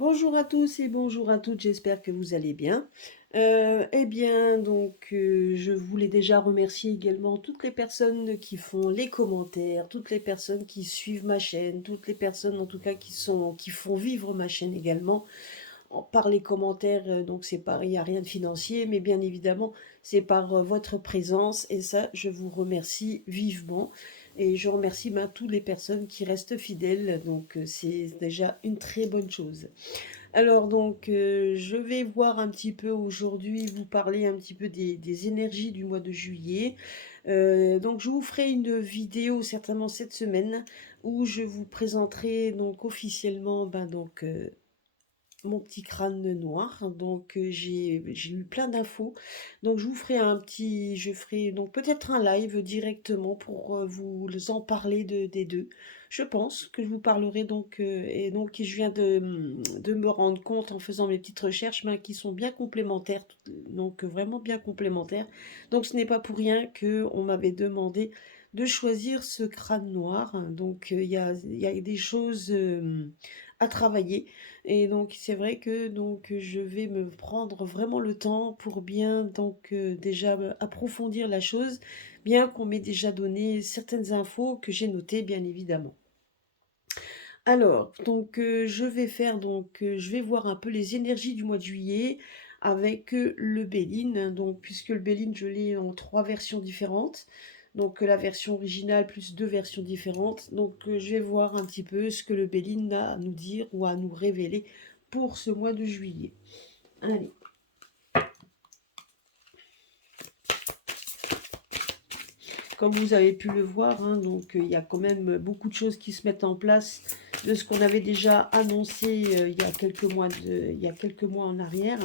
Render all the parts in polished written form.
Bonjour à tous et bonjour à toutes, j'espère que vous allez bien. Je voulais déjà remercier également toutes les personnes qui font les commentaires, toutes les personnes qui suivent ma chaîne, toutes les personnes en tout cas qui font vivre ma chaîne également par les commentaires. Donc c'est pareil, il n'y a rien de financier, mais bien évidemment, c'est par votre présence et ça, je vous remercie vivement. Et je remercie toutes les personnes qui restent fidèles, donc c'est déjà une très bonne chose. Alors je vais voir un petit peu aujourd'hui, vous parler un petit peu des énergies du mois de juillet. Donc je vous ferai une vidéo certainement cette semaine où je vous présenterai donc officiellement mon petit crâne noir. J'ai eu plein d'infos. Donc je ferai donc peut-être un live directement pour vous en parler des deux. Je pense que je vous parlerai et donc je viens de me rendre compte en faisant mes petites recherches, ben, qui sont bien complémentaires, donc vraiment bien complémentaires. Donc ce n'est pas pour rien que on m'avait demandé de choisir ce crâne noir. Donc il y a des choses à travailler. Et donc c'est vrai que je vais me prendre vraiment le temps pour bien déjà approfondir la chose, bien qu'on m'ait déjà donné certaines infos que j'ai notées bien évidemment. Alors, je vais voir un peu les énergies du mois de juillet avec le Béline. Donc, puisque le Béline, je l'ai en trois versions différentes. Donc, la version originale plus deux versions différentes. Je vais voir un petit peu ce que le Béline a à nous dire ou à nous révéler pour ce mois de juillet. Allez. Comme vous avez pu le voir, hein, il y a quand même beaucoup de choses qui se mettent en place de ce qu'on avait déjà annoncé il y a quelques mois en arrière.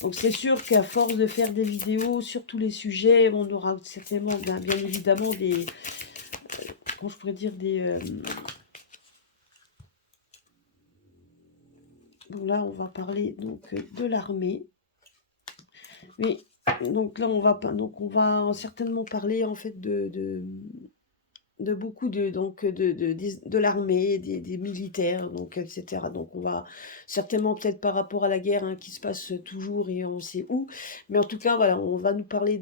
Donc c'est sûr qu'à force de faire des vidéos sur tous les sujets, on aura certainement bien évidemment comment je pourrais dire, bon là on va parler de l'armée. Mais donc là on va certainement parler en fait de beaucoup de l'armée, des militaires, donc etc. Donc on va certainement peut-être par rapport à la guerre, hein, qui se passe toujours et on sait où, mais en tout cas voilà, on va nous parler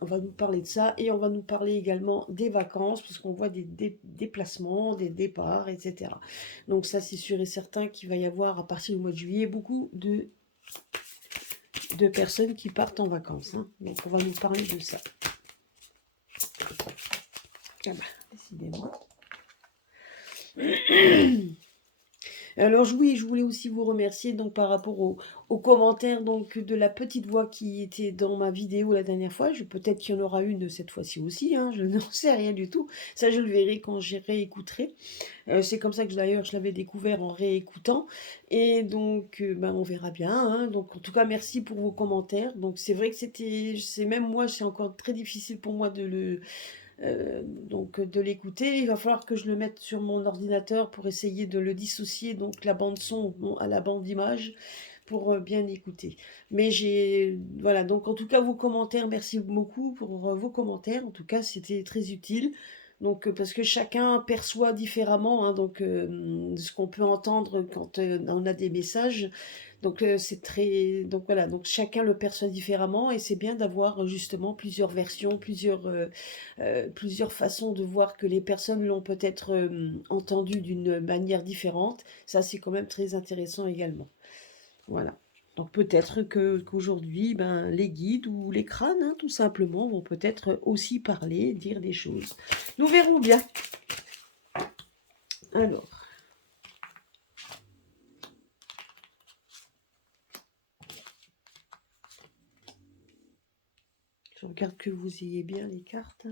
on va nous parler de ça et on va nous parler également des vacances parce qu'on voit des déplacements, des départs, etc. Donc ça c'est sûr et certain qu'il va y avoir à partir du mois de juillet beaucoup de personnes qui partent en vacances, hein. Donc on va nous parler de ça. Ah bah, décidément. Alors oui, je voulais aussi vous remercier donc par rapport aux commentaires donc de la petite voix qui était dans ma vidéo la dernière fois. Peut-être qu'il y en aura une cette fois-ci aussi, hein, je n'en sais rien du tout. Ça, je le verrai quand j'y réécouterai. C'est comme ça que d'ailleurs je l'avais découvert en réécoutant. Et ben, on verra bien, hein. Donc en tout cas, merci pour vos commentaires. Donc c'est vrai que c'est même moi, c'est encore très difficile pour moi de l'écouter. Il va falloir que je le mette sur mon ordinateur pour essayer de le dissocier, donc la bande son à la bande image, pour bien écouter. Voilà, donc en tout cas, vos commentaires, merci beaucoup pour vos commentaires. En tout cas, c'était très utile. Parce que chacun perçoit différemment, hein, ce qu'on peut entendre quand on a des messages. C'est très, donc voilà, donc chacun le perçoit différemment et c'est bien d'avoir justement plusieurs versions, plusieurs façons de voir que les personnes l'ont peut-être entendu d'une manière différente. Ça, c'est quand même très intéressant également. Voilà. Donc peut-être qu'aujourd'hui, ben, les guides ou les crânes, hein, tout simplement, vont peut-être aussi parler, dire des choses. Nous verrons bien. Alors, je regarde que vous ayez bien les cartes.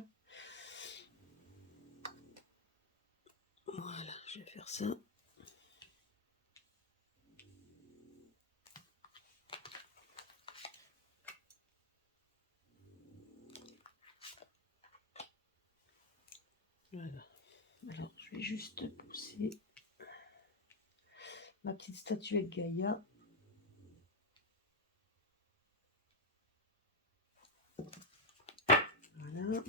Voilà, je vais faire ça. Voilà. Alors, je vais juste pousser ma petite statuette Gaïa. Voilà.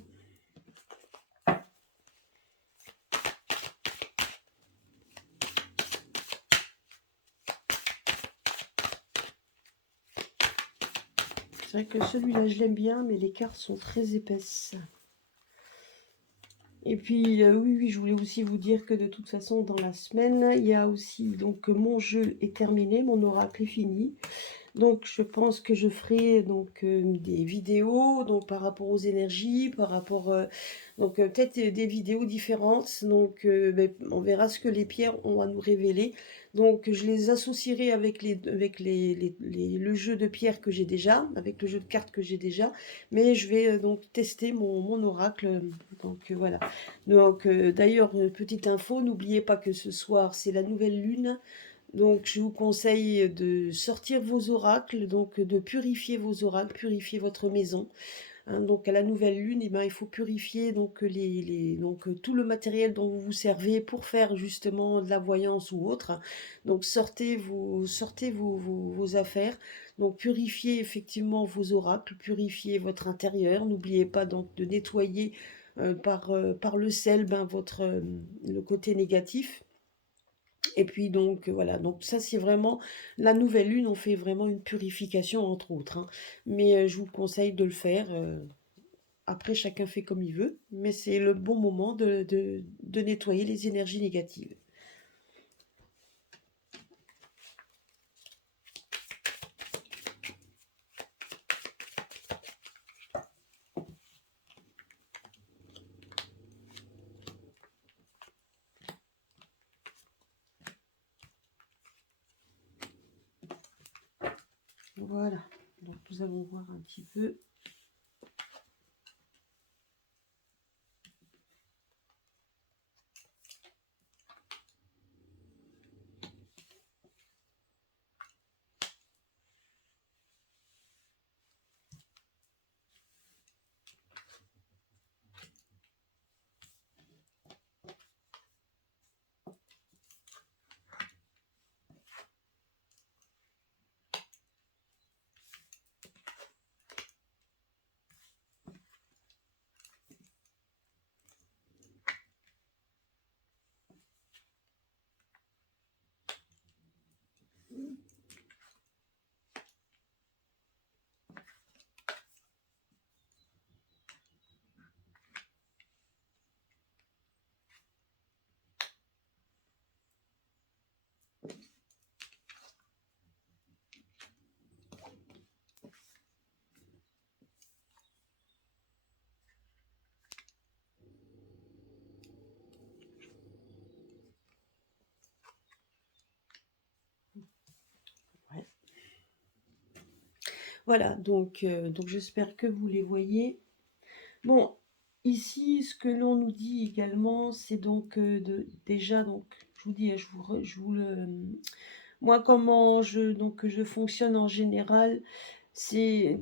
C'est vrai que celui-là, je l'aime bien, mais les cartes sont très épaisses. Et puis, oui, oui, je voulais aussi vous dire que de toute façon, dans la semaine, il y a aussi, donc, mon jeu est terminé, mon oracle est fini. Donc, je pense que je ferai donc des vidéos donc par rapport aux énergies, par rapport donc peut-être des vidéos différentes. Donc, ben, on verra ce que les pierres ont à nous révéler. Donc, je les associerai avec le jeu de pierres que j'ai déjà, avec le jeu de cartes que j'ai déjà. Mais je vais donc tester mon oracle. Donc, voilà. Donc, d'ailleurs, petite info, n'oubliez pas que ce soir, c'est la nouvelle lune. Donc, je vous conseille de sortir vos oracles, donc de purifier vos oracles, purifier votre maison. Hein. Donc, à la nouvelle lune, eh ben, il faut purifier donc, tout le matériel dont vous vous servez pour faire justement de la voyance ou autre. Donc, sortez vos affaires. Donc, purifiez effectivement vos oracles, purifiez votre intérieur. N'oubliez pas donc de nettoyer par le sel le côté négatif. Et puis donc voilà, donc ça c'est vraiment la nouvelle lune, on fait vraiment une purification entre autres, hein. Mais je vous conseille de le faire. Après, chacun fait comme il veut, mais c'est le bon moment de nettoyer les énergies négatives. Voilà, donc nous allons voir un petit peu. Ouais. Voilà, donc j'espère que vous les voyez. Bon, ici, ce que l'on nous dit également, c'est donc déjà, donc, je vous dis, moi, comment je fonctionne en général, c'est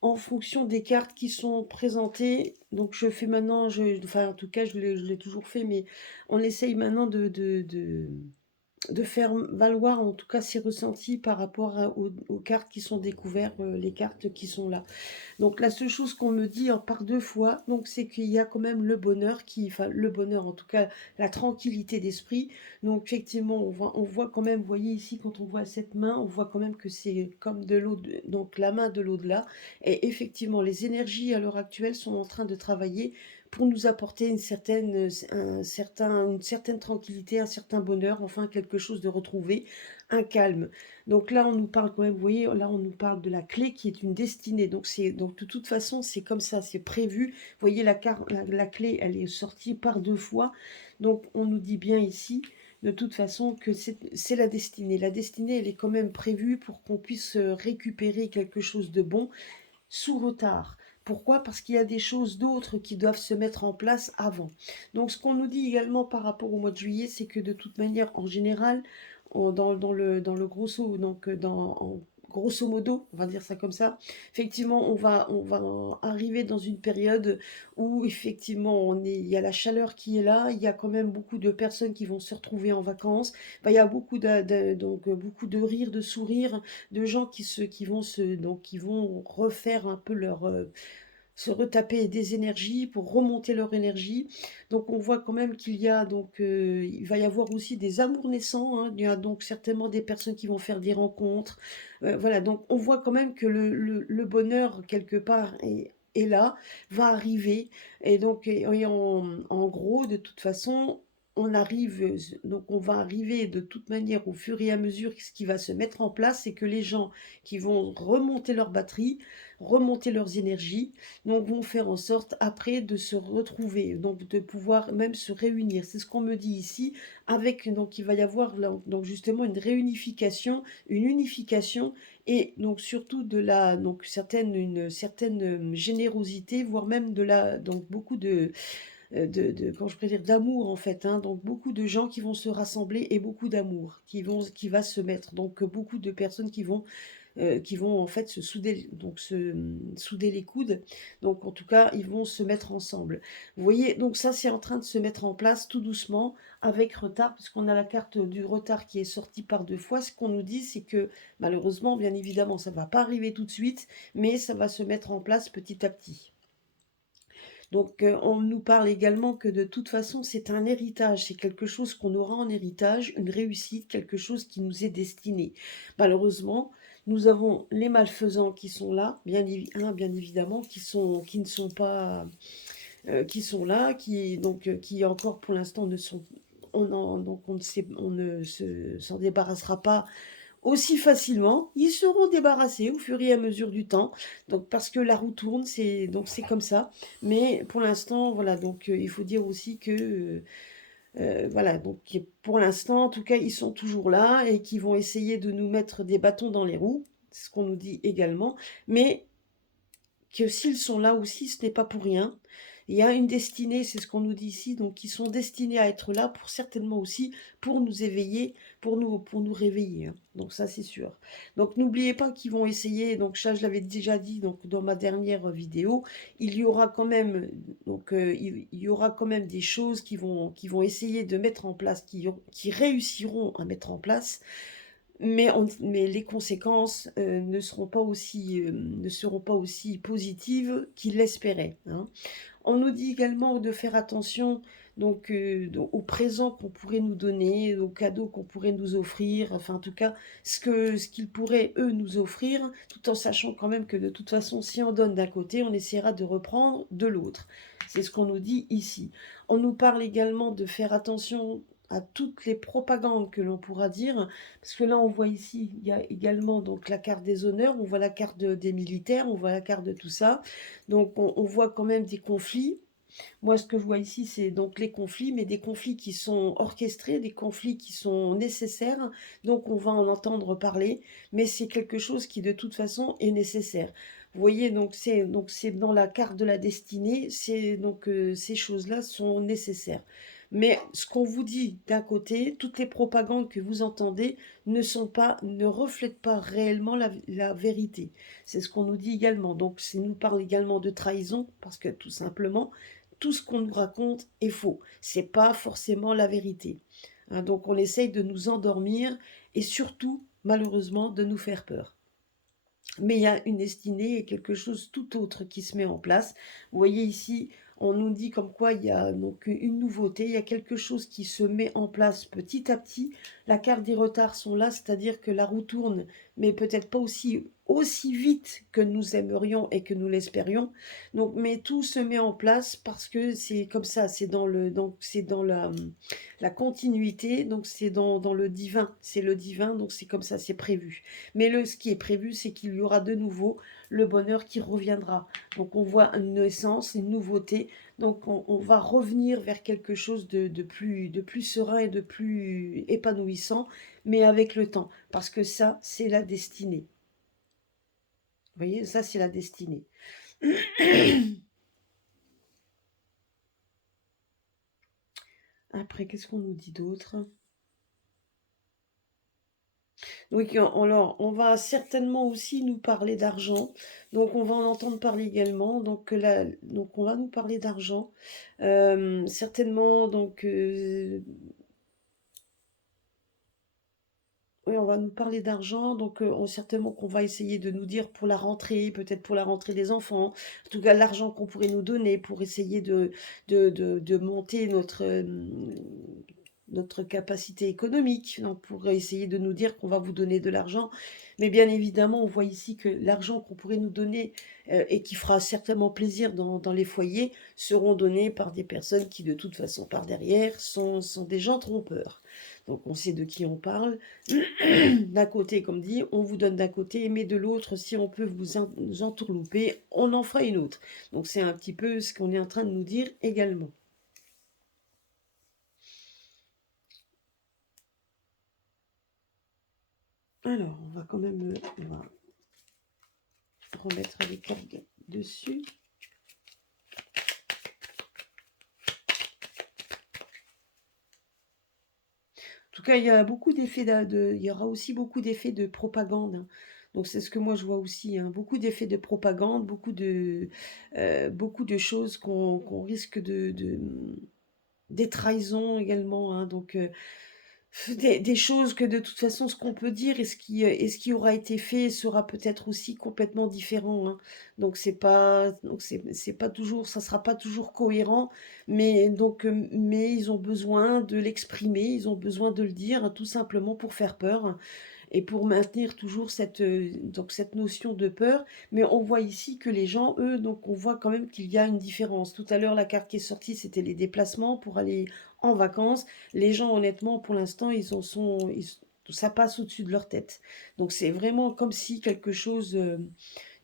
en fonction des cartes qui sont présentées. Donc, je fais maintenant, enfin, en tout cas, je l'ai toujours fait, mais on essaye maintenant de faire valoir en tout cas ses ressentis par rapport aux cartes qui sont découvertes, les cartes qui sont là. Donc la seule chose qu'on me dit par deux fois, donc c'est qu'il y a quand même le bonheur enfin le bonheur en tout cas, la tranquillité d'esprit. Donc effectivement, on voit quand même, vous voyez ici quand on voit cette main, on voit quand même que c'est comme de l'eau, donc la main de l'au-delà. Et effectivement, les énergies à l'heure actuelle sont en train de travailler pour nous apporter une certaine tranquillité, un certain bonheur, enfin quelque chose de retrouvé, un calme. Donc là, on nous parle quand même, vous voyez, là, on nous parle de la clé qui est une destinée. Donc de toute façon, c'est comme ça, c'est prévu. Vous voyez, la clé, elle est sortie par deux fois. Donc on nous dit bien ici, de toute façon, que c'est la destinée. La destinée, elle est quand même prévue pour qu'on puisse récupérer quelque chose de bon sous retard. Pourquoi? Parce qu'il y a des choses d'autres qui doivent se mettre en place avant. Donc ce qu'on nous dit également par rapport au mois de juillet, c'est que de toute manière, en général, dans le grosso, donc grosso modo, on va dire ça comme ça, effectivement, on va arriver dans une période où effectivement il y a la chaleur qui est là, il y a quand même beaucoup de personnes qui vont se retrouver en vacances, il y a beaucoup de rires, de sourires, de gens qui vont refaire un peu se retaper des énergies, pour remonter leur énergie. Donc on voit quand même qu'il y a donc, il va y avoir aussi des amours naissants, hein. Il y a donc certainement des personnes qui vont faire des rencontres. Voilà, donc on voit quand même que le bonheur quelque part est là, va arriver. Et donc et en gros, de toute façon, on arrive, donc on va arriver de toute manière au fur et à mesure, ce qui va se mettre en place, c'est que les gens qui vont remonter leur batterie, remonter leurs énergies, donc vont faire en sorte après de se retrouver, donc de pouvoir même se réunir. C'est ce qu'on me dit ici, avec donc il va y avoir là, donc justement une unification et donc surtout de la donc une certaine générosité, voire même de la donc beaucoup comment je pourrais dire, d'amour en fait, hein. Donc beaucoup de gens qui vont se rassembler et beaucoup d'amour qui va se mettre. Donc beaucoup de personnes qui vont en fait se souder, donc souder les coudes. Donc en tout cas, ils vont se mettre ensemble. Vous voyez, donc ça c'est en train de se mettre en place tout doucement, avec retard, puisqu'on a la carte du retard qui est sortie par 2 fois. Ce qu'on nous dit, c'est que malheureusement, bien évidemment, ça ne va pas arriver tout de suite, mais ça va se mettre en place petit à petit. Donc, on nous parle également que de toute façon, c'est un héritage, c'est quelque chose qu'on aura en héritage, une réussite, quelque chose qui nous est destiné. Malheureusement, nous avons les malfaisants qui sont là, bien évidemment, qui ne sont pas, qui sont là, qui encore pour l'instant ne sont, donc on ne s'en débarrassera pas aussi facilement. Ils seront débarrassés au fur et à mesure du temps, donc parce que la roue tourne, c'est comme ça. Mais pour l'instant, voilà, donc il faut dire aussi que voilà, donc pour l'instant, en tout cas, ils sont toujours là et qui vont essayer de nous mettre des bâtons dans les roues, c'est ce qu'on nous dit également, mais que s'ils sont là aussi, ce n'est pas pour rien. Il y a une destinée, c'est ce qu'on nous dit ici, donc ils sont destinés à être là pour certainement aussi pour nous éveiller, pour nous réveiller, hein. Donc ça c'est sûr. Donc n'oubliez pas qu'ils vont essayer, donc ça je l'avais déjà dit donc dans ma dernière vidéo, il y aura quand même donc il y aura quand même des choses qui vont essayer de mettre en place, qui réussiront à mettre en place, mais les conséquences ne seront pas aussi positives qu'ils l'espéraient, hein. On nous dit également de faire attention aux présents qu'on pourrait nous donner, aux cadeaux qu'on pourrait nous offrir, enfin en tout cas ce qu'ils pourraient eux nous offrir, tout en sachant quand même que de toute façon si on donne d'un côté, on essaiera de reprendre de l'autre. C'est ce qu'on nous dit ici. On nous parle également de faire attention à toutes les propagandes que l'on pourra dire, parce que là on voit ici, il y a également donc la carte des honneurs, on voit la carte des militaires, on voit la carte de tout ça, donc on voit quand même des conflits. Moi ce que je vois ici c'est donc les conflits, mais des conflits qui sont orchestrés, des conflits qui sont nécessaires, donc on va en entendre parler, mais c'est quelque chose qui de toute façon est nécessaire. Vous voyez, donc c'est dans la carte de la destinée, c'est donc ces choses-là sont nécessaires. Mais ce qu'on vous dit d'un côté, toutes les propagandes que vous entendez ne reflètent pas réellement la vérité. C'est ce qu'on nous dit également. Donc, ça nous parle également de trahison, parce que tout simplement, tout ce qu'on nous raconte est faux. C'est pas forcément la vérité, hein. Donc, on essaye de nous endormir et surtout, malheureusement, de nous faire peur. Mais il y a une destinée et quelque chose tout autre qui se met en place. Vous voyez ici, on nous dit comme quoi il y a donc une nouveauté, il y a quelque chose qui se met en place petit à petit. La carte des retards sont là, c'est-à-dire que la roue tourne, mais peut-être pas aussi vite que nous aimerions et que nous l'espérions. Donc, mais tout se met en place parce que c'est comme ça, c'est dans la continuité, donc c'est dans le divin, c'est le divin, donc c'est comme ça, c'est prévu. Mais ce qui est prévu, c'est qu'il y aura de nouveau le bonheur qui reviendra. Donc on voit une naissance, une nouveauté. Donc on va revenir vers quelque chose de plus serein et de plus épanouissant, mais avec le temps. Parce que ça, c'est la destinée. Vous voyez, ça, c'est la destinée. Après, qu'est-ce qu'on nous dit d'autre? Donc, alors, on va certainement aussi nous parler d'argent. Donc, on va en entendre parler également. Donc, là, donc on va nous parler d'argent. Certainement, donc, oui, on va nous parler d'argent, donc certainement qu'on va essayer de nous dire pour la rentrée, peut-être pour la rentrée des enfants, en tout cas l'argent qu'on pourrait nous donner pour essayer de monter notre capacité économique, donc pour essayer de nous dire qu'on va vous donner de l'argent. Mais bien évidemment, on voit ici que l'argent qu'on pourrait nous donner et qui fera certainement plaisir dans les foyers seront donnés par des personnes qui, de toute façon, par derrière, sont des gens trompeurs. Donc on sait de qui on parle. D'un côté, comme dit, on vous donne d'un côté, mais de l'autre, si on peut nous entourlouper, on en fera une autre. Donc c'est un petit peu ce qu'on est en train de nous dire également. Alors, on va quand même on va remettre les cartes dessus. En tout cas, il y a beaucoup d'effets il y aura aussi beaucoup d'effets de propagande, hein. Donc c'est ce que moi je vois aussi, hein. Beaucoup d'effets de propagande, beaucoup de choses qu'on risque des trahisons également, hein. Donc des choses que de toute façon, ce qu'on peut dire et ce qui aura été fait sera peut-être aussi complètement différent, hein. Donc c'est pas toujours, ça sera pas toujours cohérent, mais ils ont besoin de l'exprimer, ils ont besoin de le dire, hein, tout simplement pour faire peur et pour maintenir toujours cette notion de peur. Mais on voit ici que les gens, eux, donc on voit quand même qu'il y a une différence. Tout à l'heure, la carte qui est sortie, c'était les déplacements pour aller en vacances. Les gens, honnêtement, pour l'instant, ça passe au-dessus de leur tête. Donc c'est vraiment comme si quelque chose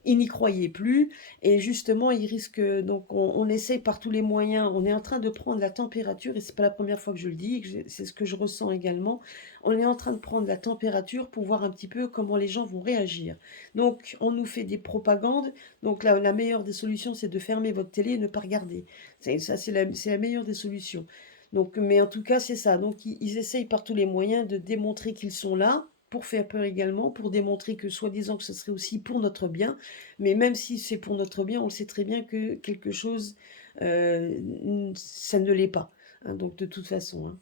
ils n'y croyaient plus et justement ils risquent, donc on essaye par tous les moyens, on est en train de prendre la température et c'est pas la première fois que je le dis, c'est ce que je ressens également, on est en train de prendre la température pour voir un petit peu comment les gens vont réagir. Donc on nous fait des propagandes, donc la meilleure des solutions c'est de fermer votre télé et ne pas regarder. Ça c'est la meilleure des solutions. Donc, mais en tout cas c'est ça, donc ils essayent par tous les moyens de démontrer qu'ils sont là, pour faire peur également, pour démontrer que soi-disant que ce serait aussi pour notre bien, mais même si c'est pour notre bien, on le sait très bien que quelque chose, ça ne l'est pas, hein, donc de toute façon, hein.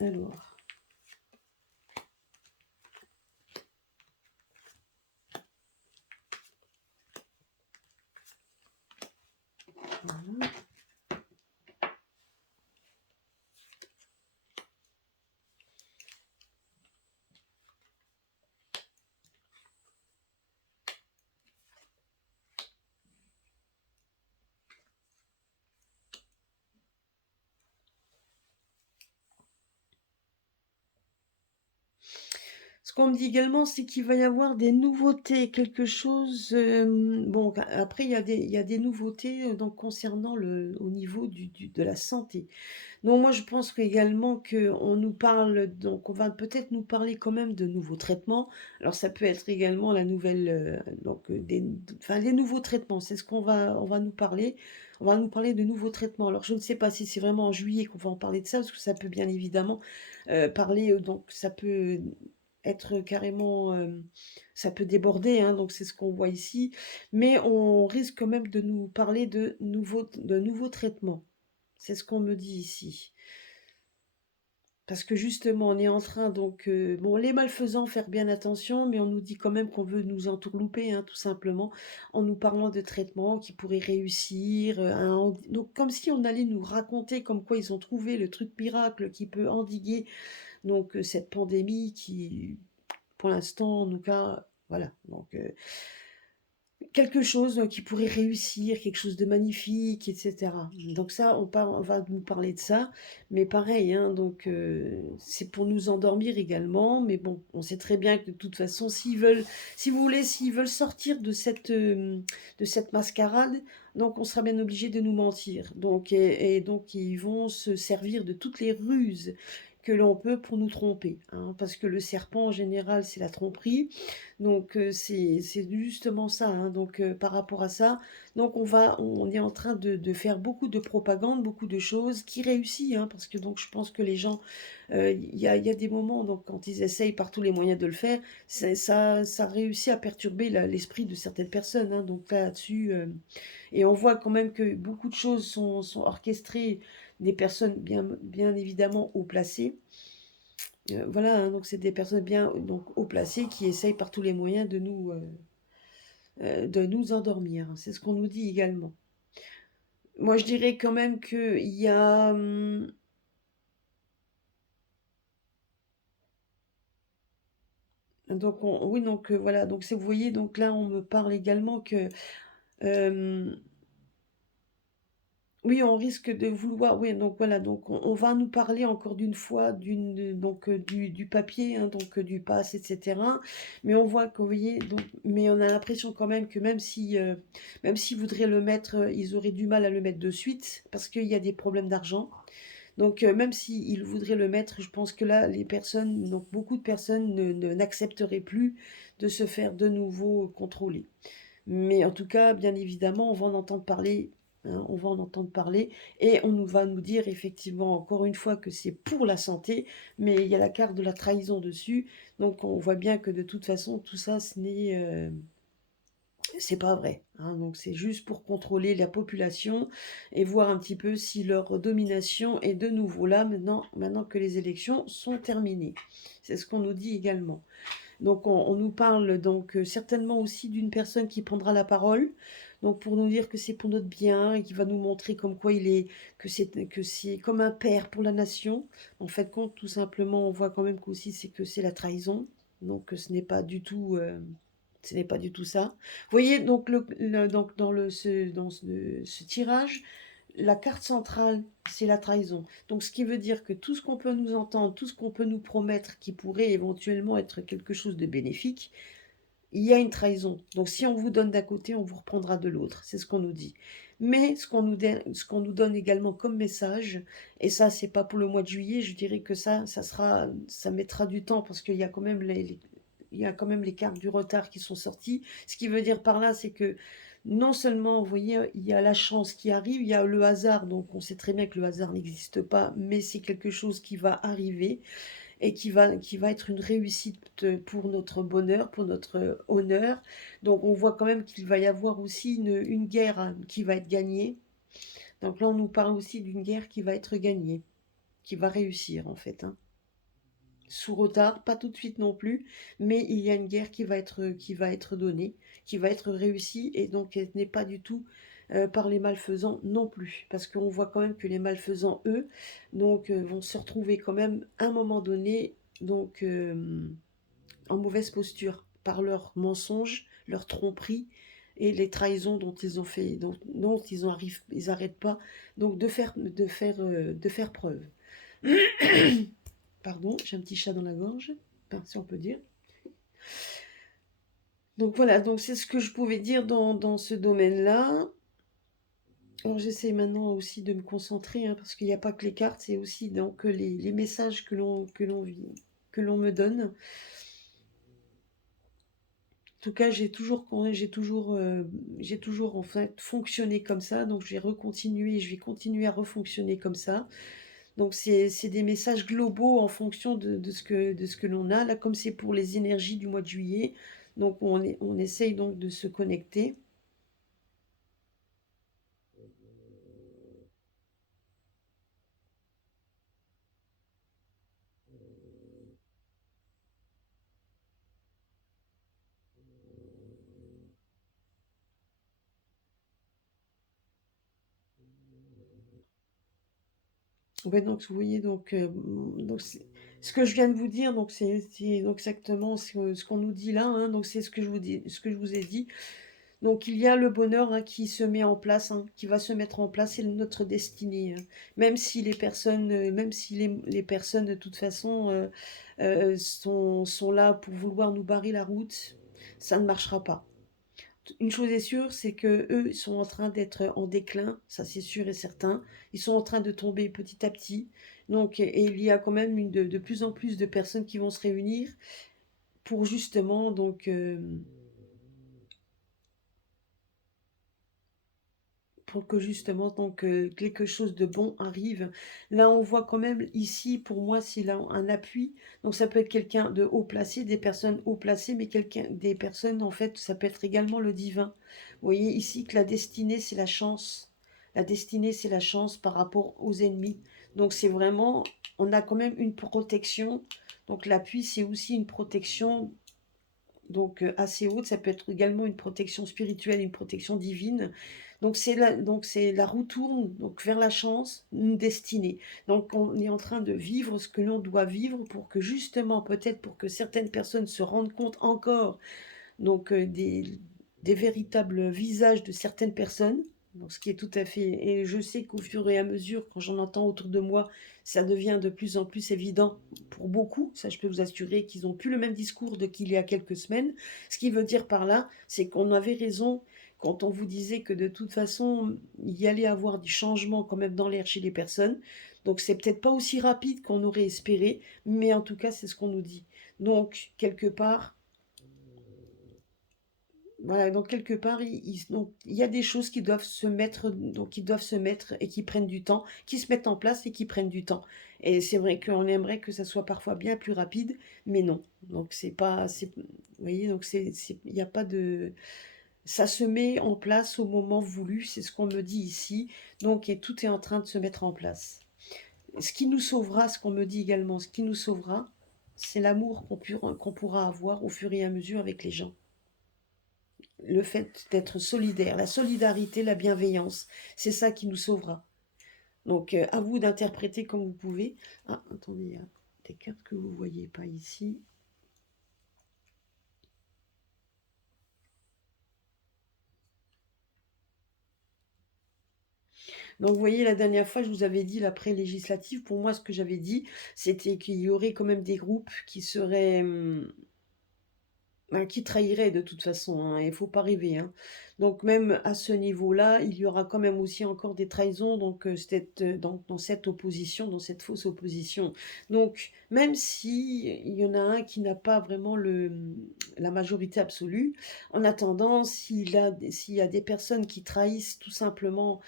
Alors, voilà. Ce qu'on me dit également, c'est qu'il va y avoir des nouveautés, quelque chose. Bon, après, il y a des nouveautés donc, concernant au niveau de la santé. Donc moi je pense également qu'on nous parle, donc on va peut-être nous parler quand même de nouveaux traitements. Alors ça peut être également la nouvelle, enfin les nouveaux traitements, c'est ce on va nous parler. On va nous parler de nouveaux traitements. Alors je ne sais pas si c'est vraiment en juillet qu'on va en parler de ça, parce que ça peut bien évidemment parler, donc ça peut être carrément, ça peut déborder, hein, donc c'est ce qu'on voit ici. Mais on risque quand même de nous parler de nouveaux traitements. C'est ce qu'on me dit ici. Parce que justement, on est en train, donc, bon, les malfaisants, faire bien attention, mais on nous dit quand même qu'on veut nous entourlouper, hein, tout simplement, en nous parlant de traitements qui pourraient réussir. Donc, comme si on allait nous raconter comme quoi ils ont trouvé le truc miracle qui peut endiguer donc, cette pandémie qui, pour l'instant, en tout cas, voilà. Donc, quelque chose qui pourrait réussir, quelque chose de magnifique, etc. Donc ça, on va nous parler de ça, mais pareil, hein, donc c'est pour nous endormir également, mais bon, on sait très bien que de toute façon, si vous voulez, s'ils veulent sortir de cette mascarade, donc on sera bien obligé de nous mentir. Donc, et donc ils vont se servir de toutes les ruses que l'on peut pour nous tromper, hein, parce que le serpent en général c'est la tromperie, donc c'est justement ça, hein, donc par rapport à ça, donc on est en train de faire beaucoup de propagande, beaucoup de choses qui réussit, hein, parce que donc je pense que les gens, il y a des moments donc quand ils essayent par tous les moyens de le faire, ça réussit à perturber l'esprit de certaines personnes, hein, donc là-dessus, et on voit quand même que beaucoup de choses sont orchestrées des personnes bien évidemment haut placées. Voilà, hein, donc c'est des personnes bien donc haut placées qui essayent par tous les moyens de nous endormir, hein. C'est ce qu'on nous dit également. Moi, je dirais quand même qu'il y a, donc oui, donc voilà, donc c'est vous voyez, donc là, on me parle également que, hem oui, on risque de vouloir oui, donc voilà, donc on va nous parler encore d'une fois donc du papier, hein, donc du pass et cetera. Mais on voit que vous voyez, donc mais on a l'impression quand même que même s'ils voudraient le mettre, ils auraient du mal à le mettre de suite parce qu'il y a des problèmes d'argent. Donc même s'ils voudraient le mettre, je pense que là, les personnes donc beaucoup de personnes n'accepteraient plus de se faire de nouveau contrôler. Mais en tout cas, bien évidemment, on va en entendre parler, hein, on va en entendre parler et on nous va nous dire effectivement encore une fois que c'est pour la santé, mais il y a la carte de la trahison dessus. Donc on voit bien que de toute façon, tout ça, c'est pas vrai, hein. Donc c'est juste pour contrôler la population et voir un petit peu si leur domination est de nouveau là maintenant que les élections sont terminées. C'est ce qu'on nous dit également. Donc on nous parle donc certainement aussi d'une personne qui prendra la parole, donc pour nous dire que c'est pour notre bien et qui va nous montrer comme quoi que c'est comme un père pour la nation. En fait, compte tout simplement, on voit quand même qu'aussi c'est que c'est la trahison, donc ce n'est pas du tout ça. Vous voyez donc donc dans ce tirage, la carte centrale, c'est la trahison. Donc, ce qui veut dire que tout ce qu'on peut nous entendre, tout ce qu'on peut nous promettre qui pourrait éventuellement être quelque chose de bénéfique, il y a une trahison. Donc, si on vous donne d'un côté, on vous reprendra de l'autre. C'est ce qu'on nous dit. Mais ce qu'on nous donne également comme message, et ça, c'est pas pour le mois de juillet, je dirais que ça mettra du temps parce qu'il y a quand même il y a quand même les cartes du retard qui sont sorties. Ce qui veut dire par là, c'est que non seulement, vous voyez, il y a la chance qui arrive, il y a le hasard, donc on sait très bien que le hasard n'existe pas, mais c'est quelque chose qui va arriver et qui va être une réussite pour notre bonheur, pour notre honneur. Donc on voit quand même qu'il va y avoir aussi une guerre hein, qui va être gagnée. Donc là, on nous parle aussi d'une guerre qui va être gagnée, qui va réussir en fait, hein. Sous retard, pas tout de suite non plus, mais il y a une guerre qui va être donnée, qui va être réussie, et donc elle n'est pas du tout par les malfaisants non plus, parce qu'on voit quand même que les malfaisants, eux, donc vont se retrouver quand même à un moment donné, donc en mauvaise posture, par leurs mensonges, leurs tromperies, et les trahisons dont ils ont fait, dont ils n'arrêtent pas, donc de faire preuve. Pardon, j'ai un petit chat dans la gorge, enfin, si on peut dire. Donc voilà, donc c'est ce que je pouvais dire dans ce domaine-là. Alors j'essaie maintenant aussi de me concentrer, hein, parce qu'il n'y a pas que les cartes, c'est aussi donc les messages que l'on me donne. En tout cas, j'ai toujours en fait fonctionné comme ça, donc je vais continuer à refonctionner comme ça. Donc c'est des messages globaux en fonction de ce que l'on a. Là, comme c'est pour les énergies du mois de juillet, donc on essaye donc de se connecter. Ouais, donc vous voyez, donc ce que je viens de vous dire, donc c'est donc exactement ce qu'on nous dit là, hein, donc c'est ce que je vous ai dit. Donc il y a le bonheur hein, qui se met en place, hein, qui va se mettre en place, c'est notre destinée, hein. Même si même si les personnes de toute façon sont là pour vouloir nous barrer la route, ça ne marchera pas. Une chose est sûre, c'est que eux sont en train d'être en déclin, ça c'est sûr et certain. Ils sont en train de tomber petit à petit. Donc, et il y a quand même de plus en plus de personnes qui vont se réunir pour justement pour que justement donc quelque chose de bon arrive. Là, on voit quand même ici, pour moi, s'il a un appui. Donc, ça peut être quelqu'un de haut placé, des personnes haut placées, mais des personnes, en fait, ça peut être également le divin. Vous voyez ici que la destinée, c'est la chance. La destinée, c'est la chance par rapport aux ennemis. Donc, c'est vraiment, on a quand même une protection Donc l'appui, c'est aussi une protection donc assez haute. Ça peut être également une protection spirituelle, une protection divine. Donc c'est la roue tourne donc vers la chance, une destinée. Donc on est en train de vivre ce que l'on doit vivre pour que justement, peut-être pour que certaines personnes se rendent compte encore donc des véritables visages de certaines personnes, donc ce qui est tout à fait, et je sais qu'au fur et à mesure, quand j'en entends autour de moi, ça devient de plus en plus évident pour beaucoup, ça je peux vous assurer qu'ils n'ont plus le même discours de qu'il y a quelques semaines, ce qui veut dire par là, c'est qu'on avait raison quand on vous disait que de toute façon, il y allait avoir du changement quand même dans l'air chez les personnes, donc c'est peut-être pas aussi rapide qu'on aurait espéré, mais en tout cas c'est ce qu'on nous dit. Donc quelque part, voilà, donc quelque part, donc, il y a des choses qui doivent se mettre, donc qui doivent se mettre et qui prennent du temps, qui se mettent en place et qui prennent du temps. Et c'est vrai qu'on aimerait que ça soit parfois bien plus rapide, mais non. Donc c'est pas, vous voyez, donc il n'y a pas de, ça se met en place au moment voulu, c'est ce qu'on me dit ici. Donc et tout est en train de se mettre en place. Ce qui nous sauvera, ce qu'on me dit également, ce qui nous sauvera, c'est l'amour qu'on pourra avoir au fur et à mesure avec les gens. Le fait d'être solidaire, la solidarité, la bienveillance, c'est ça qui nous sauvera. Donc, à vous d'interpréter comme vous pouvez. Ah, attendez, il y a des cartes que vous ne voyez pas ici. Donc, vous voyez, la dernière fois, je vous avais dit l'après-législative. Pour moi, ce que j'avais dit, c'était qu'il y aurait quand même des groupes qui seraient qui trahirait de toute façon, hein, il faut pas rêver, hein. Donc même à ce niveau-là, il y aura quand même aussi encore des trahisons donc dans cette opposition, dans cette fausse opposition. Donc même si il y en a un qui n'a pas vraiment la majorité absolue, en attendant, s'il y a des personnes qui trahissent tout simplement,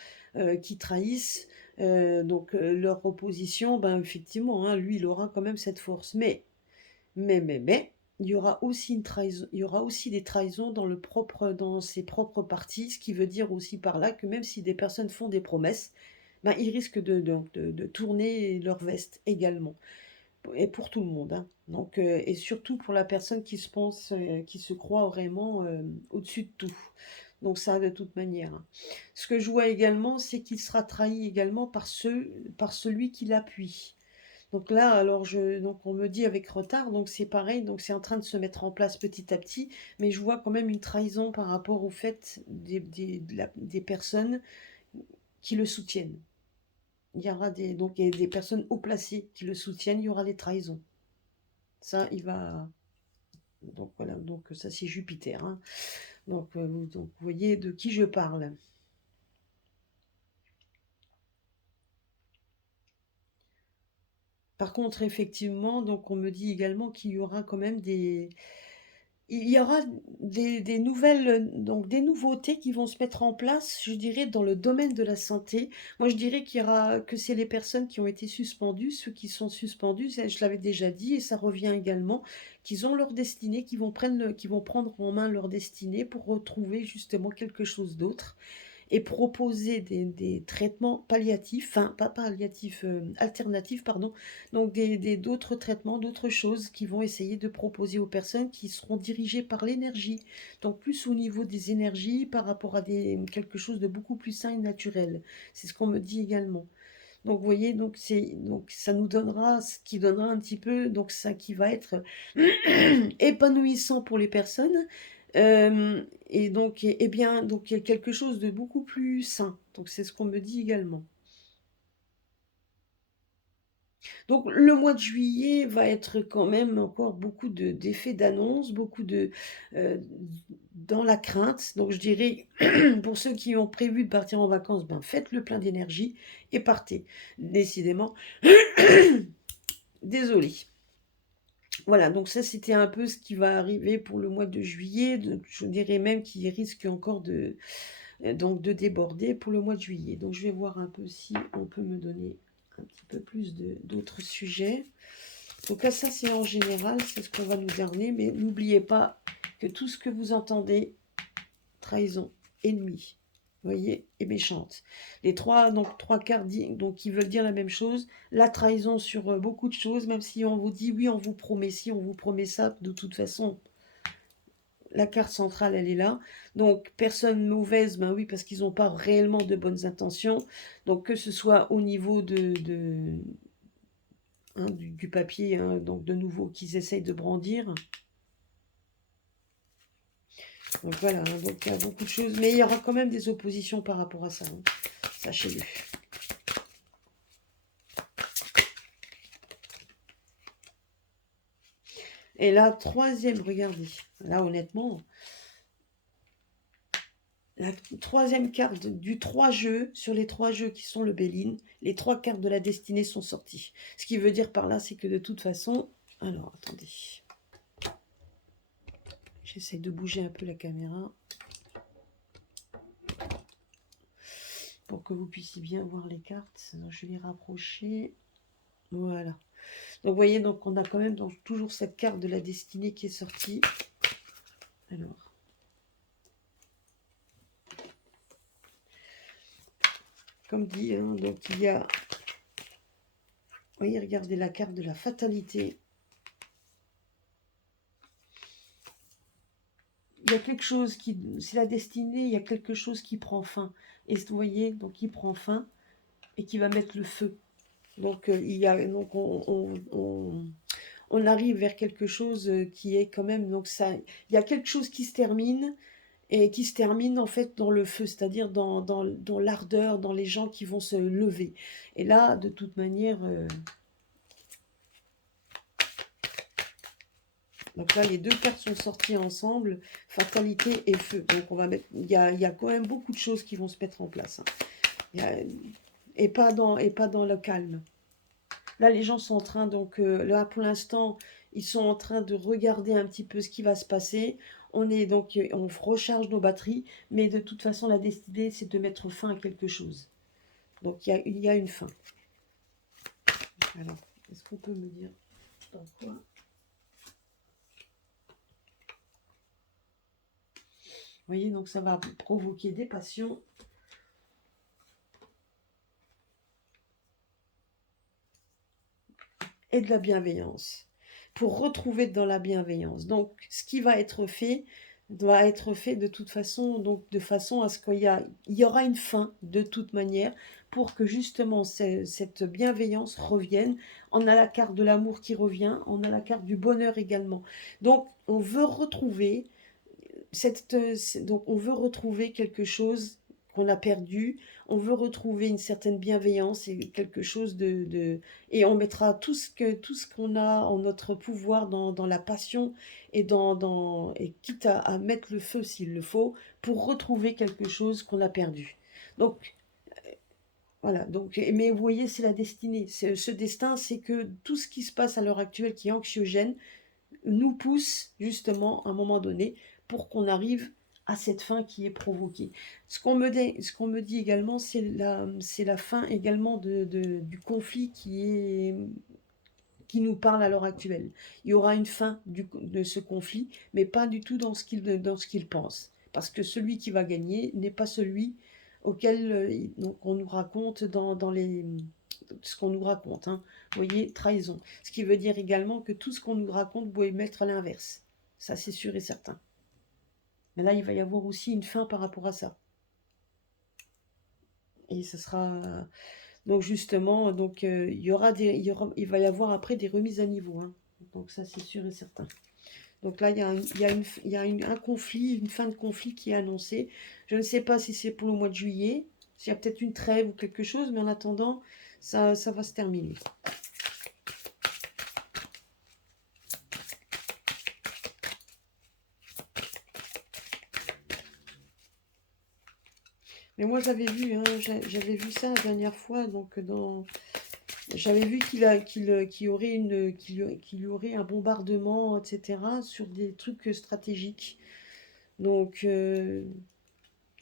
qui trahissent leur opposition, ben effectivement, hein, lui, il aura quand même cette force. Mais, il y aura aussi une trahison, il y aura aussi des trahisons dans ses propres partis, ce qui veut dire aussi par là que même si des personnes font des promesses, ben, ils risquent de tourner leur veste également. Et pour tout le monde, hein. Donc, et surtout pour la personne qui se pense, qui se croit vraiment au-dessus de tout. Donc ça, de toute manière, hein. Ce que je vois également, c'est qu'il sera trahi également par celui qui l'appuie. Donc là, alors donc on me dit avec retard, donc c'est pareil, donc c'est en train de se mettre en place petit à petit, mais je vois quand même une trahison par rapport au fait des personnes qui le soutiennent. Il y aura donc il y a des personnes haut placées qui le soutiennent, il y aura des trahisons. Ça, il va. Donc voilà, donc ça c'est Jupiter, hein. Donc vous voyez de qui je parle. Par contre, effectivement, donc on me dit également qu'il y aura quand même il y aura des nouvelles, donc des nouveautés qui vont se mettre en place, je dirais, dans le domaine de la santé. Moi, je dirais que c'est les personnes qui ont été suspendues, ceux qui sont suspendus, ça, je l'avais déjà dit, et ça revient également, qu'ils ont leur destinée, qui vont prendre en main leur destinée pour retrouver justement quelque chose d'autre et proposer des traitements palliatifs, enfin pas palliatifs, alternatifs, pardon, donc d'autres traitements, d'autres choses qui vont essayer de proposer aux personnes qui seront dirigées par l'énergie, donc plus au niveau des énergies par rapport à quelque chose de beaucoup plus sain et naturel. C'est ce qu'on me dit également. Donc vous voyez, donc ça nous donnera ce qui donnera un petit peu, donc ça qui va être épanouissant pour les personnes. Et donc, bien, donc il y a quelque chose de beaucoup plus sain. Donc c'est ce qu'on me dit également. Donc le mois de juillet va être quand même encore beaucoup d'effets d'annonce, beaucoup dans la crainte. Donc je dirais, pour ceux qui ont prévu de partir en vacances, ben faites le plein d'énergie et partez. Décidément, désolé. Voilà, donc ça c'était un peu ce qui va arriver pour le mois de juillet. Donc, je dirais même qu'il risque encore donc de déborder pour le mois de juillet. Donc je vais voir un peu si on peut me donner un petit peu plus d'autres sujets. Donc là, ça c'est en général, c'est ce qu'on va nous donner, mais n'oubliez pas que tout ce que vous entendez, trahison, ennemi, Vous voyez, et méchante. Les trois, donc trois cartes donc, qui veulent dire la même chose. La trahison sur beaucoup de choses, même si on vous dit oui, on vous promet ci, on vous promet ça, de toute façon, la carte centrale, elle est là. Donc, personne mauvaise, ben oui, parce qu'ils n'ont pas réellement de bonnes intentions. Donc, que ce soit au niveau du papier, hein, donc de nouveau, qu'ils essayent de brandir. Donc voilà, hein, donc il y a beaucoup de choses, mais il y aura quand même des oppositions par rapport à ça, hein, sachez-le. Et la troisième, regardez, là honnêtement, la troisième carte du 3 jeux, sur les 3 jeux qui sont le Béline, les 3 cartes de la destinée sont sorties. Ce qui veut dire par là, c'est que de toute façon... Alors, attendez. J'essaie de bouger un peu la caméra. Pour que vous puissiez bien voir les cartes. Donc, je vais les rapprocher. Voilà. Donc, vous voyez, donc, on a quand même donc, toujours cette carte de la destinée qui est sortie. Alors... Comme dit, hein, donc il y a... Vous voyez, regardez la carte de la fatalité. Il y a quelque chose qui... C'est la destinée, il y a quelque chose qui prend fin. Et vous voyez, donc il prend fin et qui va mettre le feu. Donc, il y a... Donc, on arrive vers quelque chose qui est quand même... Donc, ça... Il y a quelque chose qui se termine et qui se termine en fait dans le feu, c'est-à-dire dans l'ardeur, dans les gens qui vont se lever. Et là, de toute manière... Donc là, les deux cartes sont sorties ensemble, fatalité et feu. Donc on va mettre, il y a quand même beaucoup de choses qui vont se mettre en place. Hein. Et pas dans le calme. Là, les gens sont en train, donc là pour l'instant, ils sont en train de regarder un petit peu ce qui va se passer. On recharge nos batteries, mais de toute façon, la destinée, c'est de mettre fin à quelque chose. Donc il y a une fin. Alors, est-ce qu'on peut me dire dans quoi? Vous voyez, donc ça va provoquer des passions. Et de la bienveillance. Pour retrouver dans la bienveillance. Donc, ce qui va être fait doit être fait de toute façon, donc de façon à ce qu'il y aura une fin de toute manière pour que justement cette bienveillance revienne. On a la carte de l'amour qui revient, on a la carte du bonheur également. Donc, on veut retrouver donc on veut retrouver quelque chose qu'on a perdu, on veut retrouver une certaine bienveillance et quelque chose et on mettra tout ce qu'on a en notre pouvoir dans la passion et et quitte à mettre le feu s'il le faut pour retrouver quelque chose qu'on a perdu. Donc voilà, donc, mais vous voyez, c'est la destinée. Ce destin, c'est que tout ce qui se passe à l'heure actuelle qui est anxiogène, nous pousse justement à un moment donné pour qu'on arrive à cette fin qui est provoquée. Ce qu'on me dit également, c'est la fin également du conflit qui nous parle à l'heure actuelle. Il y aura une fin de ce conflit, mais pas du tout dans ce qu'il pense. Parce que celui qui va gagner n'est pas celui auquel on nous raconte ce qu'on nous raconte. Hein. Vous voyez, trahison. Ce qui veut dire également que tout ce qu'on nous raconte, vous pouvez mettre à l'inverse. Ça, c'est sûr et certain. Mais là, il va y avoir aussi une fin par rapport à ça. Et ce sera... Donc justement, donc, il va y avoir après des remises à niveau. Hein. Donc ça, c'est sûr et certain. Donc là, il y a un conflit, une fin de conflit qui est annoncée. Je ne sais pas si c'est pour le mois de juillet, s'il y a peut-être une trêve ou quelque chose, mais en attendant, ça va se terminer. Mais moi, j'avais vu ça la dernière fois, donc j'avais vu qu'il y aurait un bombardement, etc., sur des trucs stratégiques. Donc,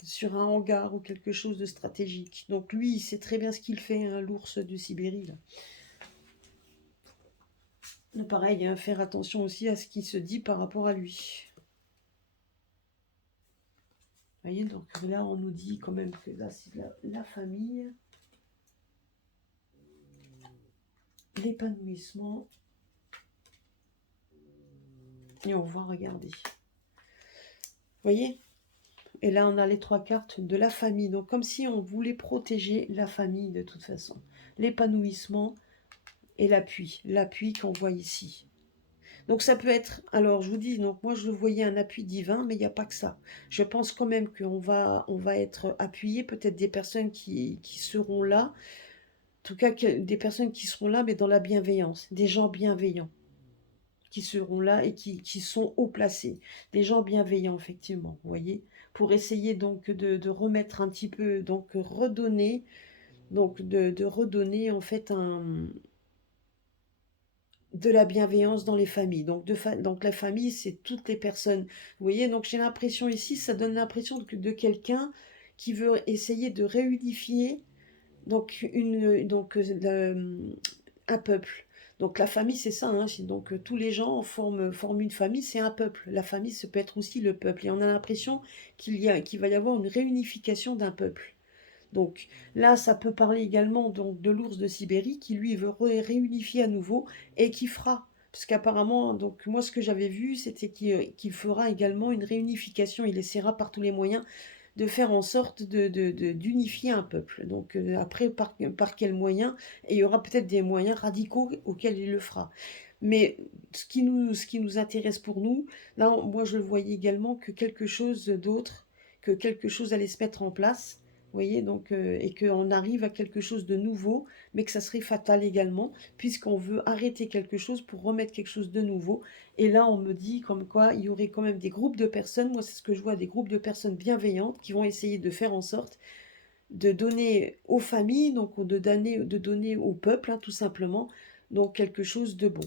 sur un hangar ou quelque chose de stratégique. Donc lui, il sait très bien ce qu'il fait, hein, l'ours de Sibérie. Là. Pareil, hein, faire attention aussi à ce qui se dit par rapport à lui. Vous voyez, donc là, on nous dit quand même que là, c'est la famille, l'épanouissement, et on va regarder. Vous voyez? Et là, on a les 3 cartes de la famille. Donc, comme si on voulait protéger la famille de toute façon. L'épanouissement et l'appui. L'appui qu'on voit ici. Donc, ça peut être... Alors, je vous dis, donc moi, je voyais un appui divin, mais il n'y a pas que ça. Je pense quand même on va être appuyé. Peut-être des personnes qui seront là. En tout cas, des personnes qui seront là, mais dans la bienveillance. Des gens bienveillants qui seront là et qui sont haut placés. Des gens bienveillants, effectivement, vous voyez, pour essayer donc de remettre un petit peu, donc redonner, donc de redonner en fait de la bienveillance dans les familles. Donc, donc la famille, c'est toutes les personnes. Vous voyez, donc j'ai l'impression ici, ça donne l'impression de quelqu'un qui veut essayer de réunifier donc, un peuple. Donc la famille, c'est ça, hein, donc tous les gens forment une famille, c'est un peuple. La famille, ça peut être aussi le peuple. Et on a l'impression qu'il va y avoir une réunification d'un peuple. Donc là, ça peut parler également donc, de l'ours de Sibérie qui, lui, veut réunifier à nouveau et qui fera. Parce qu'apparemment, donc moi, ce que j'avais vu, c'était qu'il fera également une réunification. Il essaiera par tous les moyens de faire en sorte d'unifier un peuple. Donc après, par quels moyens? Et il y aura peut-être des moyens radicaux auxquels il le fera. Mais ce qui nous intéresse pour nous, là, moi je le voyais également que quelque chose d'autre, que quelque chose allait se mettre en place. Vous voyez, donc, et qu'on arrive à quelque chose de nouveau, mais que ça serait fatal également, puisqu'on veut arrêter quelque chose pour remettre quelque chose de nouveau. Et là, on me dit comme quoi il y aurait quand même des groupes de personnes, moi c'est ce que je vois, des groupes de personnes bienveillantes qui vont essayer de faire en sorte de donner aux familles, donc de donner au peuple, hein, tout simplement, donc quelque chose de bon.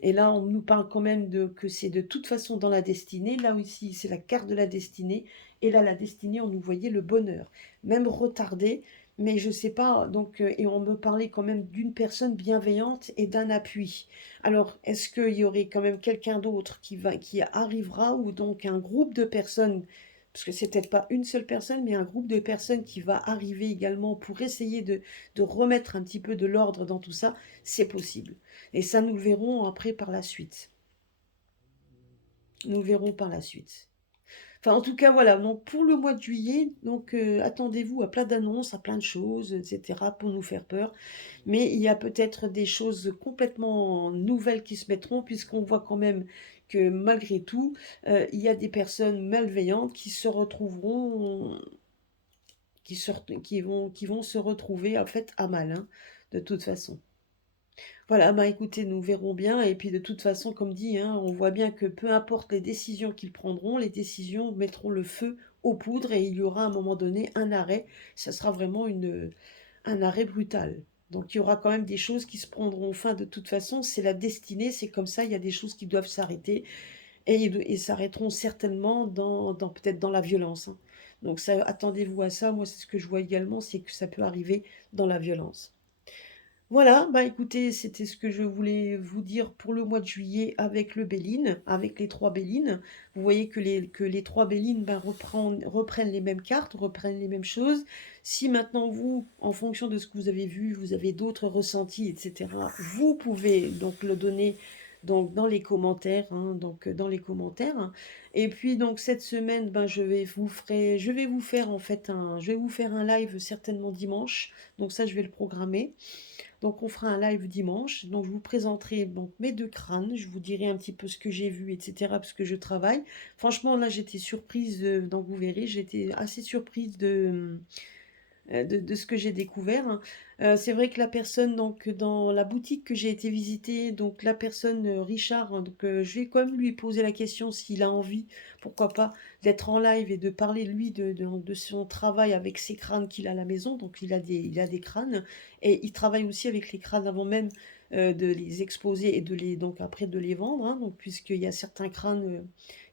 Et là, on nous parle quand même que c'est de toute façon dans la destinée. Là aussi, c'est la carte de la destinée. Et là, la destinée, on nous voyait le bonheur, même retardé. Mais je sais pas, donc, et on me parlait quand même d'une personne bienveillante et d'un appui. Alors, est-ce qu'il y aurait quand même quelqu'un d'autre qui arrivera, ou donc un groupe de personnes, parce que c'est peut-être pas une seule personne, mais un groupe de personnes qui va arriver également pour essayer de remettre un petit peu de l'ordre dans tout ça, c'est possible. Et ça, nous le verrons après par la suite. Nous le verrons par la suite. Enfin, en tout cas, voilà. Donc, pour le mois de juillet, donc attendez-vous à plein d'annonces, à plein de choses, etc., pour nous faire peur. Mais il y a peut-être des choses complètement nouvelles qui se mettront, puisqu'on voit quand même que malgré tout, il y a des personnes malveillantes qui se retrouveront, qui vont se retrouver en fait à mal, hein, de toute façon. Voilà, bah écoutez, nous verrons bien. Et puis de toute façon, comme dit, hein, on voit bien que peu importe les décisions qu'ils prendront, les décisions mettront le feu aux poudres et il y aura à un moment donné un arrêt. Ça sera vraiment un arrêt brutal. Donc il y aura quand même des choses qui se prendront fin de toute façon. C'est la destinée, c'est comme ça, il y a des choses qui doivent s'arrêter et s'arrêteront certainement peut-être dans la violence, hein. Donc ça, attendez-vous à ça. Moi, c'est ce que je vois également, c'est que ça peut arriver dans la violence. Voilà, bah écoutez, c'était ce que je voulais vous dire pour le mois de juillet avec le Béline, avec les 3 Bélines. Vous voyez que les 3 Bélines ben, reprennent les mêmes cartes, reprennent les mêmes choses. Si maintenant vous, en fonction de ce que vous avez vu, vous avez d'autres ressentis, etc., vous pouvez donc le donner donc dans les commentaires, hein, donc dans les commentaires, hein. Et puis donc cette semaine, ben je vais vous faire en fait je vais vous faire un live certainement dimanche. Donc ça, je vais le programmer. Donc on fera un live dimanche, donc je vous présenterai donc mes 2 crânes, je vous dirai un petit peu ce que j'ai vu, etc., parce que je travaille. Franchement, là, j'étais surprise, donc vous verrez, j'étais assez surprise de ce que j'ai découvert, hein. C'est vrai que la personne, donc dans la boutique que j'ai été visiter, donc la personne, Richard, hein, donc je vais quand même lui poser la question s'il a envie, pourquoi pas, d'être en live et de parler lui de son travail avec ses crânes qu'il a à la maison. Donc il a des crânes et il travaille aussi avec les crânes avant même de les exposer et donc après de les vendre, hein, donc puisqu'il y a certains crânes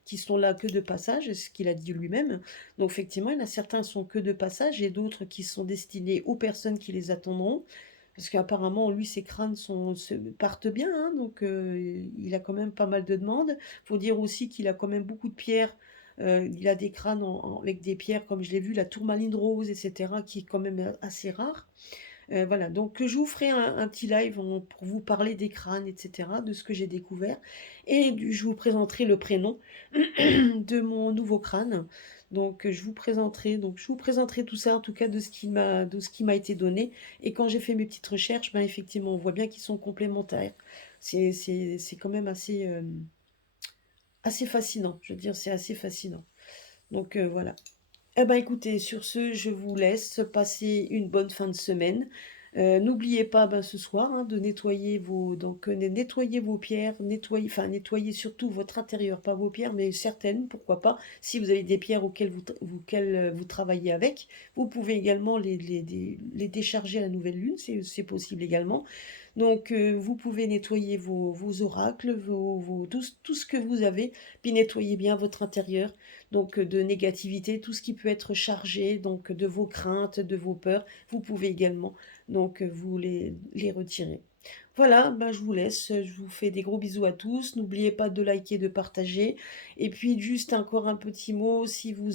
qui sont là que de passage, c'est ce qu'il a dit lui-même. Donc effectivement, il y en a certains sont que de passage et d'autres qui sont destinés aux personnes qui les attendront. Parce qu'apparemment, lui, ses crânes partent bien, hein, donc il a quand même pas mal de demandes. Il faut dire aussi qu'il a quand même beaucoup de pierres Il a des crânes avec des pierres, comme je l'ai vu, la tourmaline rose, et cetera, qui est quand même, assez rare. Voilà, donc je vous ferai un petit live pour vous parler des crânes, et cetera, de ce que j'ai découvert. Et je vous présenterai le prénom de mon nouveau crâne. Donc je vous présenterai tout ça, en tout cas de ce qui m'a été donné. Et quand j'ai fait mes petites recherches, ben effectivement, on voit bien qu'ils sont complémentaires. C'est quand même assez fascinant. Je veux dire, c'est assez fascinant. Donc voilà. Eh ben écoutez, sur ce, je vous laisse passer une bonne fin de semaine. N'oubliez pas, ben, ce soir, hein, de nettoyer nettoyer vos pierres, nettoyer surtout votre intérieur, pas vos pierres, mais certaines, pourquoi pas. Si vous avez des pierres auxquelles vous travaillez avec, vous pouvez également les décharger à la nouvelle lune, c'est possible également. Donc, vous pouvez nettoyer vos oracles, tout ce que vous avez, puis nettoyer bien votre intérieur, donc de négativité, tout ce qui peut être chargé, donc de vos craintes, de vos peurs, vous pouvez également donc vous les retirer. Voilà, ben, je vous laisse, je vous fais des gros bisous à tous. N'oubliez pas de liker, de partager. Et puis juste encore un petit mot, si vous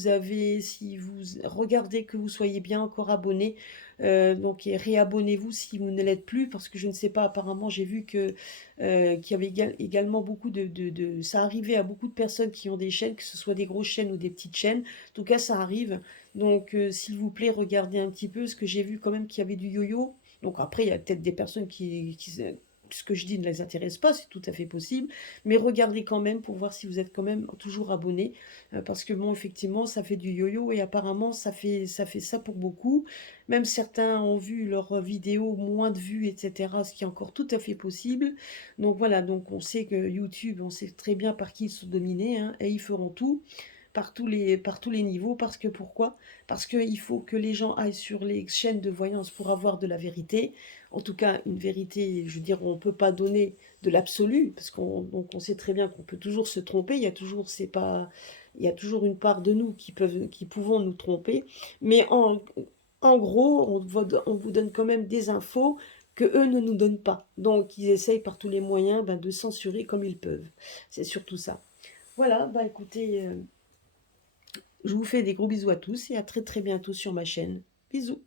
regardez que vous soyez bien encore abonné, donc et réabonnez-vous si vous ne l'êtes plus, parce que je ne sais pas, apparemment j'ai vu qu'il y avait également beaucoup ça arrivait à beaucoup de personnes qui ont des chaînes, que ce soit des grosses chaînes ou des petites chaînes. En tout cas, ça arrive. Donc s'il vous plaît, regardez un petit peu, parce que j'ai vu quand même qu'il y avait du yo-yo. Donc après, il y a peut-être des personnes ce que je dis ne les intéresse pas, c'est tout à fait possible, mais regardez quand même pour voir si vous êtes quand même toujours abonné, parce que bon, effectivement, ça fait du yo-yo et apparemment, ça fait ça pour beaucoup. Même certains ont vu leurs vidéos, moins de vues, etc., ce qui est encore tout à fait possible. Donc voilà, donc on sait que YouTube, on sait très bien par qui ils sont dominés, hein, et ils feront tout par tous les niveaux, parce que pourquoi? Parce qu'il faut que les gens aillent sur les chaînes de voyance pour avoir de la vérité. En tout cas, une vérité, je veux dire, on ne peut pas donner de l'absolu, parce on sait très bien qu'on peut toujours se tromper, il y a toujours une part de nous qui pouvons nous tromper, mais en gros, on vous donne quand même des infos que eux ne nous donnent pas. Donc, ils essayent par tous les moyens, ben, de censurer comme ils peuvent. C'est surtout ça. Voilà, bah écoutez, je vous fais des gros bisous à tous et à très très bientôt sur ma chaîne. Bisous.